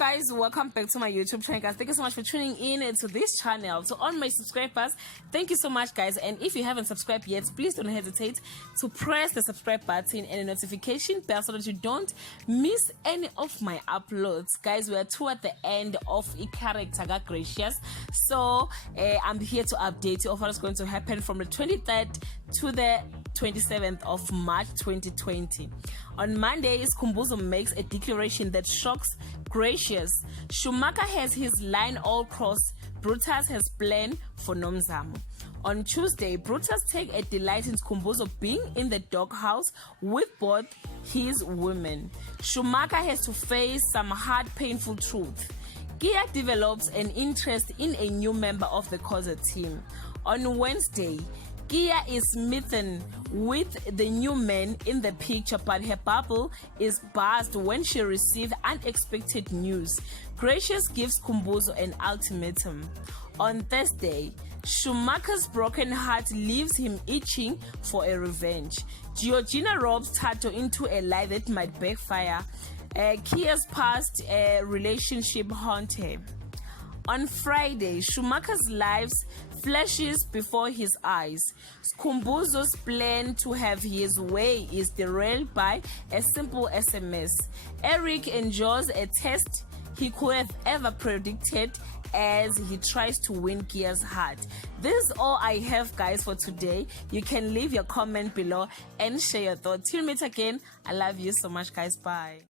guys, welcome back to my YouTube channel, guys. Thank you so much for tuning in to this channel. So on my subscribers, thank you so much, guys. And if you haven't subscribed yet, please don't hesitate to press the subscribe button and the notification bell so that you don't miss any of my uploads. Guys, we are toward the end of a character Gracious, so I'm here to update you of what's going to happen from the 23rd to the 27th of March 2020. On Monday, Skhumbuzo makes a declaration that shocks Gracious. Schumacher has his line all crossed. Brutus has planned for Nomzamo. On Tuesday, Brutus takes a delight in Skhumbuzo being in the doghouse with both his women. Schumacher has to face some hard, painful truth. Kia develops an interest in a new member of the Khoza team. On Wednesday, Kia is smitten with the new man in the picture, but her bubble is burst when she received unexpected news. Gracious gives Skhumbuzo an ultimatum. On Thursday, Schumacher's broken heart leaves him itching for a revenge. Georgina robs Tato into a lie that might backfire. Kia's past relationship haunt her. On Friday, Schumacher's life flashes before his eyes. Skhumbuzo's plan to have his way is derailed by a simple SMS. Eric enjoys a test he could have ever predicted as he tries to win Kia's heart. This is all I have, guys, for today. You can leave your comment below and share your thoughts. Till we meet again, I love you so much, guys. Bye.